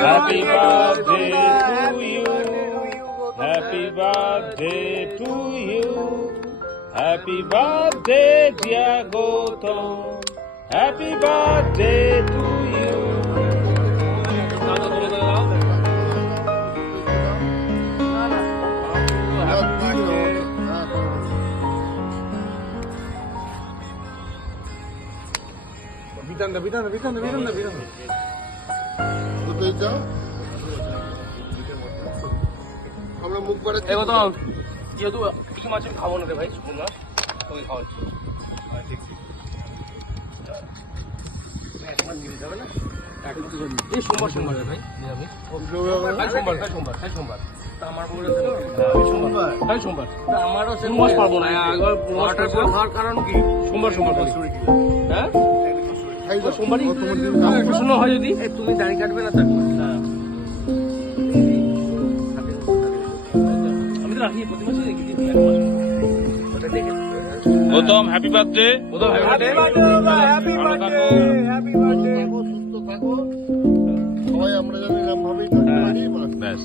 Happy birthday to you. Happy birthday to you. Happy birthday, dear Gautam. Happy birthday to you. আমরা মুখ করে যেহেতু কি মাছ আমি খাবো না রে ভাই, শুনুন না তোকে খাওয়াচ্ছি। এই সোমবার সোমবার ভাই সোমবার আমার সোমবার আমারও মাছ পারবো না খাওয়ার কারণ কি সোমবার হ্যাঁ সোমবারই শূন্য হয় যদি তুমি দাড়ি কাটবে না থাকবে আমি তো রাখি প্রতি মাসে দেখি ওটা দেখে Gautam, happy birthday. Happy birthday সুস্থ থাকো সবাই আমরা যেন এরকম ভাবেই থাকতে পারি। ব্যাস